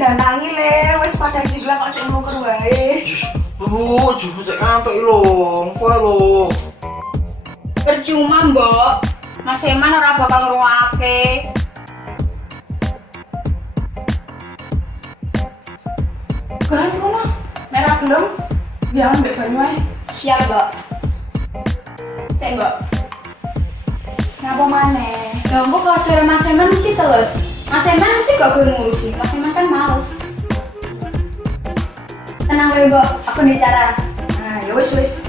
dandangi le, wis padang jiglang kok sing mluker wae. Bu, jujur cek ngantuk iki lho, kowe lho. Percuma, Mbok. Mas Eman ora bakal ngrungokake. Gan ngono. Nek ra gelem, biar mbek banyu ae. Siap, Mbok. Sik, Mbok. Ngapa maneh? Lah kok kalau suara Mas Eman mesti terus. Mas Eman mesti gak boleh ngurusin. Mas Eman kan males. Tenang ya, Mbok. Aku nih cara. Nah, ya wis.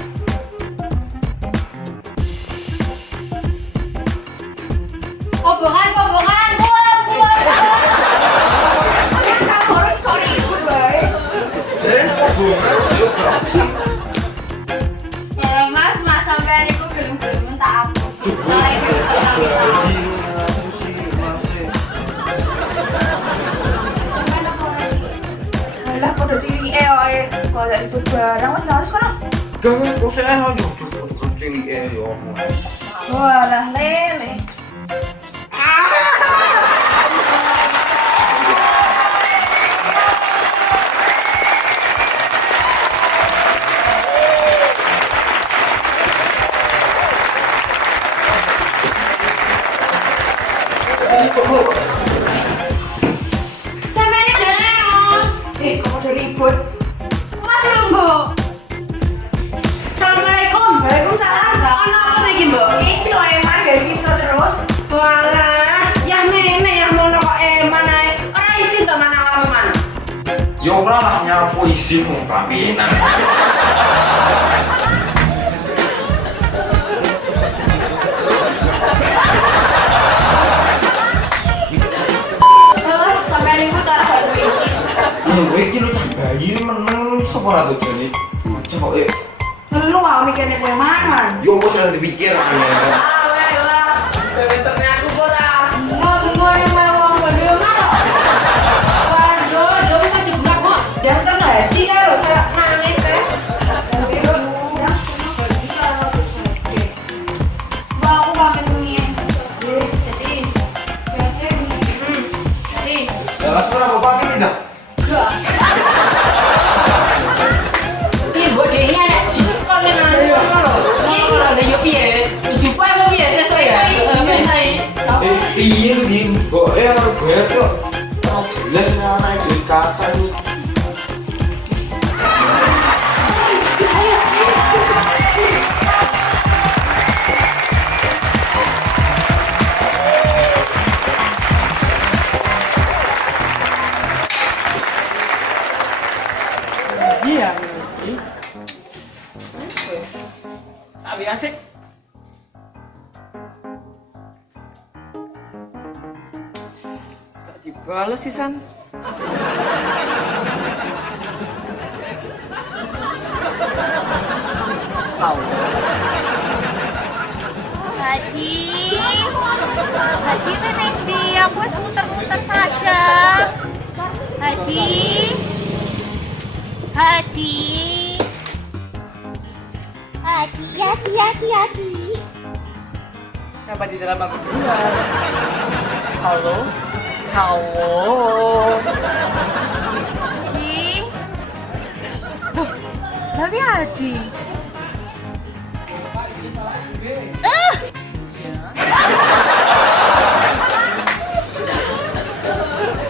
Kobongan, kuat. Kamu orang kok ribut wae. Jare hubungan yo berapa sih? Mas sampean iku gelem-gelem tak hapus. Lah padha cilike wae. Kok lek ribut barang wis harus kono. Jangan kok saya ayo cilike yo. Walah lele. Sampean iki jane yo. Kok udah ribut? Mas yo, Mbok. Assalamualaikum. Waalaikumsalam. Ono apa iki, Mbok? Iki lho Eman gak bisa terus. Walah, ya nenek ya mono kok Eman ae. Ora isin to mana kamu man. Yo ora lah nyapu isin wong kelaminan. Sampean iku tak gak duwe isin. Kowe iki lho bayi meneng sapa ora dodone. Macam kok Lu gak mikirnya gue man. yo kok salah dipikir aneh. Ngomong yang mau wong bodo mana? Waduh, bisa jebak kok. Yang terjadi kan lo saya nangis ya. Mbak, aku pamit dulu ya. Jadi, Ya wes ora apa pamit tidak. Gak. Iya, buat dia ini ada diskon dengan ada yo piye? Dijumpai lo piye sesuai ya? Iya tuh di kok harus bayar kok. Jelas anak duit kakak ini. Iya. Tapi asik. Gak dibales sih San. Tahu. Haji neneng di aku wis muter-muter saja. Haji, hati. Siapa di dalam aku dua? Halo. Haji. Loh, tapi Adi.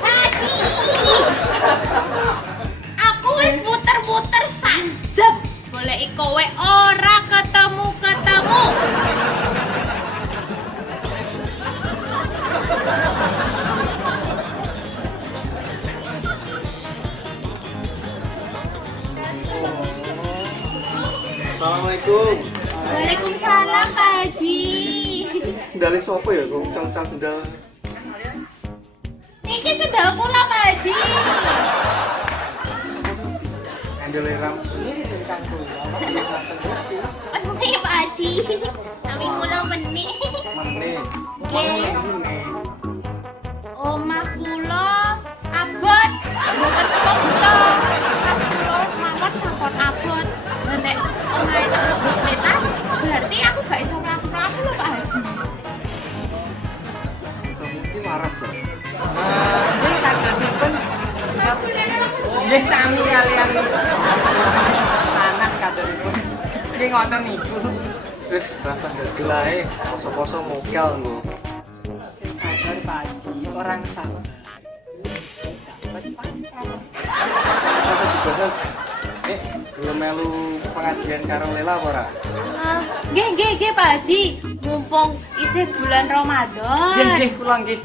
Haji. Aku wis muter-muter sajam. Boleh kowe ora ketemu. Assalamualaikum. Waalaikumsalam Pak Haji. Sendalnya sopo ya? Kok cang-cang sendal. Niki sendal kula Pak Haji. Handle ram. Ini Pak Haji. Nami kula meni. Mene. Nggih. Mene. Omah kula abot. Mboten kula. Pas kula mawon sampun abot. Nek omahe lebih metas, berarti aku gak iso mlaku-mlaku lho Pak Haji. Kamu ini waras toh. Ini kakak simpen. Siap Nggih sami kalian. Panas kados itu. Nggih ngoten niku. Terus rasa gagel ae, poso-poso mokel nggo. Sing sabar Pak Haji, orang salah. Dapat pacar. Rasa dibahas. Belum melu pengajian karo Lela apa ora? Nggih Pak Haji. Mumpung isih bulan Ramadan. Nggih kula nggih.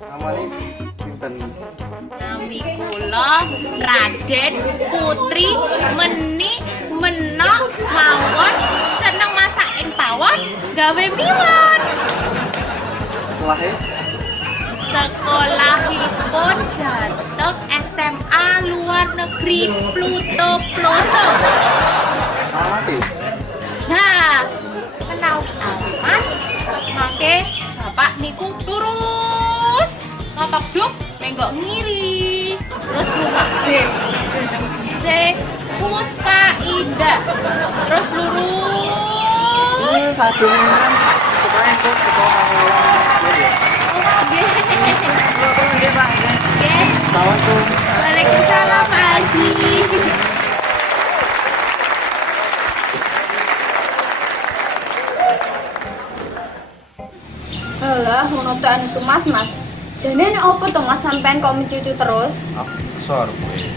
Namane sinten? Nami kula Raden Putri Meni Menok mawon seneng masak ing pawon gawe miwon. Sekolahnya? Sekolahipun dateng SMA luar negeri Pluto Ploso. Mati. Nah, kenal aman terus mangke bapak niku terus ngotok duk menggok ngiri terus numpak bis jeneng bise Puspa Indah terus lurus Sadung kan. Sekolahnya kok sekolah ya. nggih Nggih Pak. nggih Assalamualaikum. Waalaikumsalam Pak Haji. Alah, ngono tak anu Mas, Mas. Jane nek opo to Mas sampean kok mencucu terus? Aku kesor gue.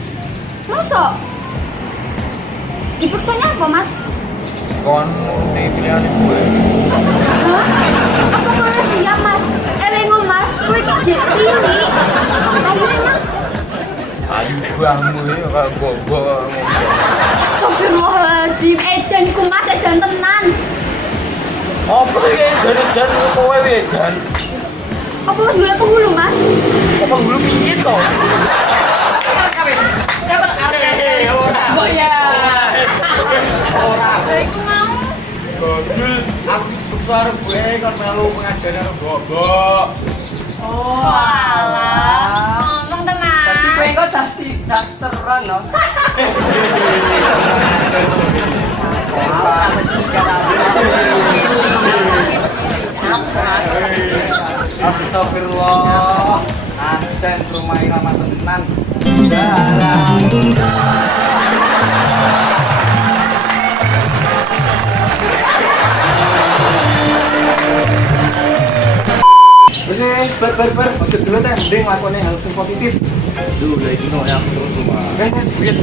Masa? Dipeksanya apa, Mas? Kon nih pilihan gue. Hah? Apa kau siap, Mas? Elengo, Mas. Kowe iki jek cilik. Ayo, Mas. Ayu bangmu ya kok gogo ngomong. Astagfirullahaladzim. Edan iku Mas, edan tenan. Apa iki dan kowe dan Apa Mas golek penghulu, Mas? apa belum piye to? Dapat arek. Mbok ya. Iku mau. Gondul aku kesor gue kon melu pengajian karo Mbok. Oh, alah. Ngomong tenan. Tapi kowe kok dasteran no. Astagfirullah. Ancen rumah irama tenan. Wes bar. Ojo dulu teh, mending lakone hal sing positif. Duh, lagi no yang terus rumah. Wes biar.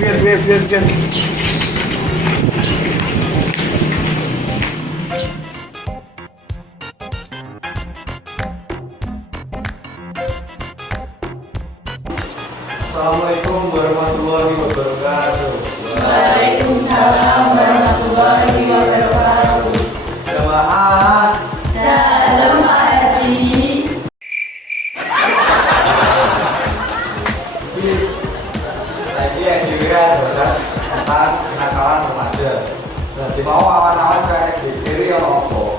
Assalamualaikum warahmatullahi wabarakatuh. Waalaikumsalam warahmatullahi wabarakatuh. Jamaah Dalam Pak Haji. Lagi yang dikira adalah tentang kenakalan remaja. Nah, di mau awan-awan kayak di kiri ya apa?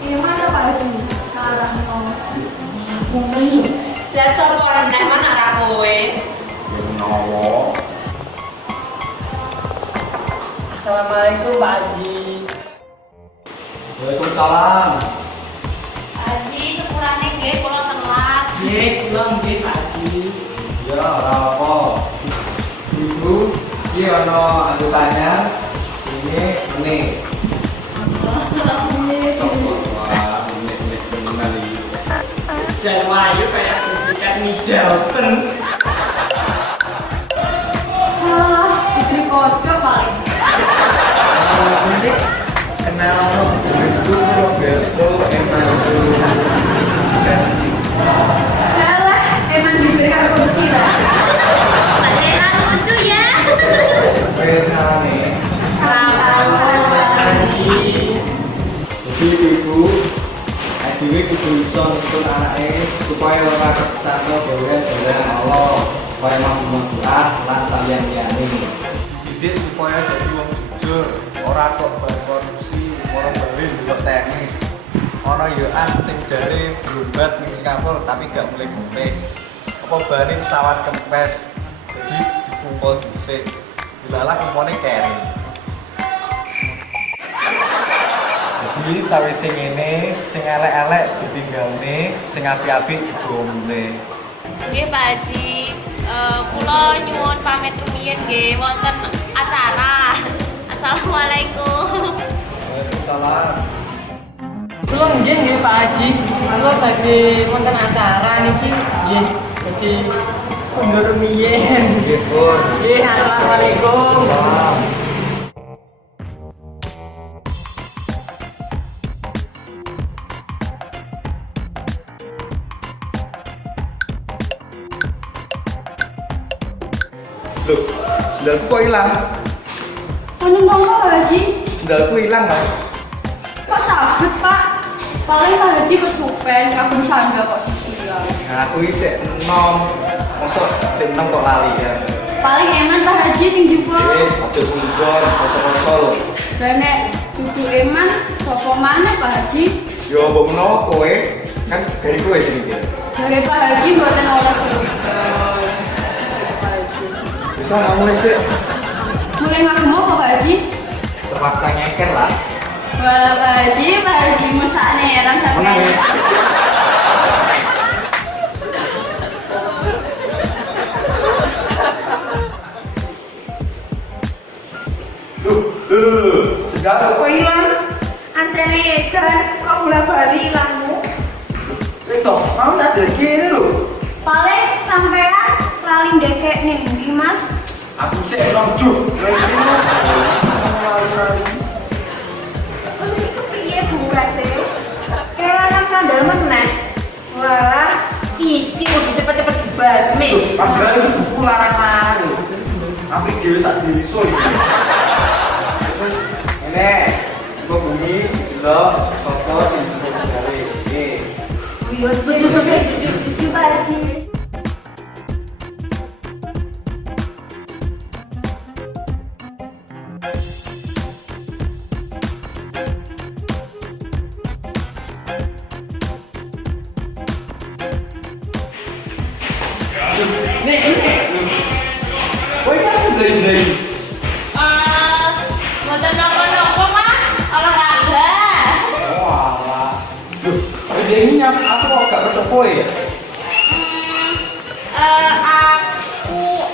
Gimana Pak Haji? Karangno. Dasar orang neh mana ra kowe? Ya menawa. Assalamualaikum Pak Haji. Waalaikumsalam. Haji sepurane nggih kula telat. Nggih, kula nggih Pak Haji. Ya, ora apa. Ibu, iki ana anggotanya. Ini. Wah, ini benar ini. Jawayu kayak bukan Middleton. Wah, istri kocok paling. Kenal jenengku Roberto Emmanuel Versi. Alah, emang diberikan kursi lah. Pak Lera lucu ya. Wes nih. Jadi ibu, Dewi kudu iso nuntun anake supaya ora kecantol gawean Allah, supaya mampu doa lan salian liyane. Didik supaya dadi wong jujur, ora kok bar korupsi, ora bali ndelok teknis. Ana yo sing jare berubah ning Singapura tapi gak mulai-mulai. Apa bane pesawat kempes. Jadi dikumpul dhisik. Dilalah umpone keri. Jadi sawise ngene, sing elek-elek ditinggalne, sing apik-apik digawa mulih. Nggih Pak Haji. Kula nyuwun pamit rumiyin nggih wonten acara. Assalamualaikum. Waalaikumsalam. Kula nggih Pak Haji. Kula badhe wonten acara niki nggih badhe kondur rumiyin. Nggih, Pur. Nggih, assalamualaikum. Salam. Loh, sendalku kok hilang? Meneng kongko Pak Haji. Sendalku hilang kan? Kok sabet Pak? Paling Pak Haji kesupen, kabur sandal kok sisiran. Nah, aku isek nom. Mosok sing nang kok lali ya. Paling eman Pak Haji sing jupuk. Aja sungjon, kosong-kosong lho. Lah nek dudu eman, sapa maneh Pak Haji? Yo mbok menawa kowe kan dari kowe sing iki. Dari Pak Haji mboten oleh sing. Bisa ngomong sih. Mulai ngagem apa Pak Haji? Terpaksa nyeker lah. Walah Pak Haji mesakne heran sampe. Menang wis. Loh, sendal kok hilang? Ancene edan kok bola-bali ilangmu. Itu, mau tak ada gini lho. Paling sampean paling dekek ning ndi Mas? Aku sih orang juk. Terus iki kepiye burate? Kelangan sandal meneh. Walah, iki kudu cepet-cepet dibasmi. Padahal itu buku larang-larang. Apik dhewe sak diriso iki. Terus ini gua bumi delok sapa sing jeneng sendale. Iya, setuju. Setuju Pak Haji. Kowe kan blei-blei. Mboten napa-napa Mas, olahraga. Oh alah. Loh, kowe dhewe nyap aku kok gak ketemu kowe ya?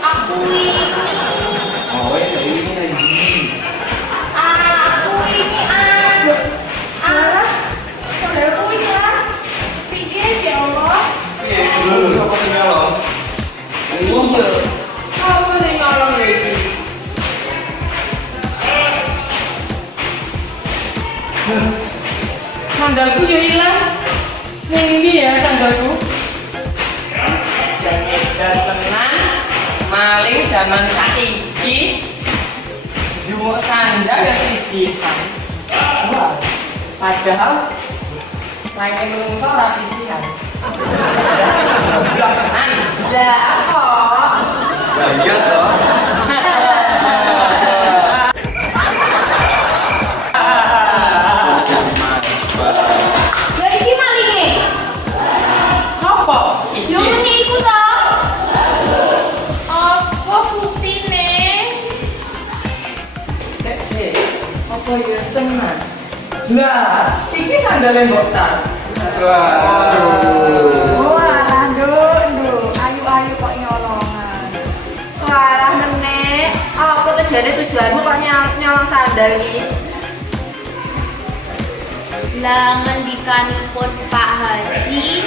Aku ini Oh, kowe dari ini lagi. aku ini Walah, saudaraku hilang. Piye ya Allah? Piye lho sapa sing nyolong? Iya. Apa sing nyolong ya iki? Sandalku ya hilang. Ini ya sandalku. Jangan tenan, maling zaman saiki. Jual sandal ya sisihan. Wah, padahal lainnya belum ora sisihan. Goblok tenan. lah kok. Lah iya toh. Lah iki malinge. Sopo? Yo muni iku to. Apa butine? Sik. Apa ya tenan? Lah, iki sandale mbok tak. Waduh. Walah, nduk. Ayu-ayu kok nyolongan. Walah, nenek. Apa tujuanmu kok nyolong sandal iki? Lah ngendikanipun Pak Haji